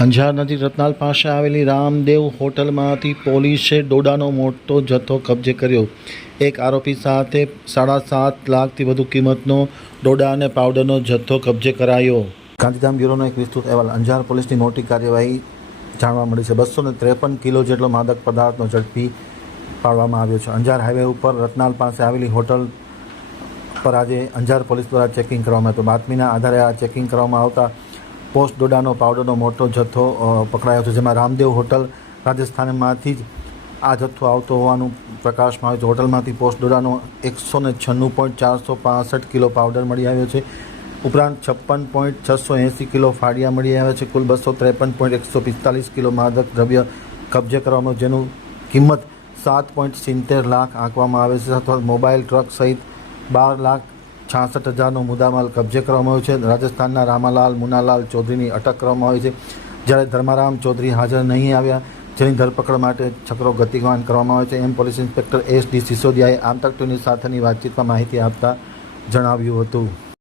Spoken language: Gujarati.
અંજાર નજીક રતનાલ પાસે આવેલી રામદેવ હોટલમાંથી પોલીસે ડોડાનો મોટો જથ્થો કબજે કર્યો. એક આરોપી સાથે સાડા સાત લાખથી વધુ કિંમતનો ડોડા અને પાવડરનો જથ્થો કબજે કરાયો. ગાંધીધામ બ્યુરોનો એક વિસ્તૃત અહેવાલ. અંજાર પોલીસની મોટી કાર્યવાહી જાણવા મળી છે. બસો ને ત્રેપન કિલો જેટલો માદક પદાર્થનો ઝડપી પાડવામાં આવ્યો છે. અંજાર હાઈવે ઉપર રતનાલ પાસે આવેલી હોટલ પર આજે અંજાર પોલીસ દ્વારા ચેકિંગ કરવામાં આવ્યું બાતમીના આધારે આ ચેકિંગ કરવામાં આવતા પોસ્ટ ડોડાનો, પાવડરનો મોટો જથ્થો પકડાયો છે, જેમાં રામદેવ હોટલ રાજસ્થાનમાંથી જ આ જથ્થો આવતો હોવાનું પ્રકાશમાં આવ્યું છે. હોટલમાંથી પોસ્ટ ડોડાનો એકસો ને છન્નું પોઈન્ટ ચારસો પાસઠ કિલો પાવડર મળી આવ્યો છે. ઉપરાંત છપ્પન પોઈન્ટ છસો એંસી કિલો ફાળિયા મળી આવ્યા છે. કુલ બસો ત્રેપન પોઈન્ટ એકસો પિસ્તાલીસ કિલો માદક દ્રવ્ય કબજે કરવામાં જેનું કિંમત સાત પોઈન્ટ સિત્તેર લાખ આંકવામાં આવે છે. અથવા મોબાઈલ ટ્રક સહિત બાર લાખ છાસઠ હજારનો મુદ્દામાલ કબજે કરવામાં આવ્યો છે. રાજસ્થાનના રામાલાલ, મુનાલાલ ચૌધરીની અટક કરવામાં આવી છે. જ્યારે ધર્મારામ ચૌધરી હાજર નહીં આવ્યા, જેની ધરપકડ માટે છકરો ગતિમાન કરવામાં આવે છે. એમ પોલીસ ઇન્સ્પેક્ટર એસ ડી સિસોદિયાએ આમતક સાથેની વાતચીતમાં માહિતી આપતા જણાવ્યું હતું.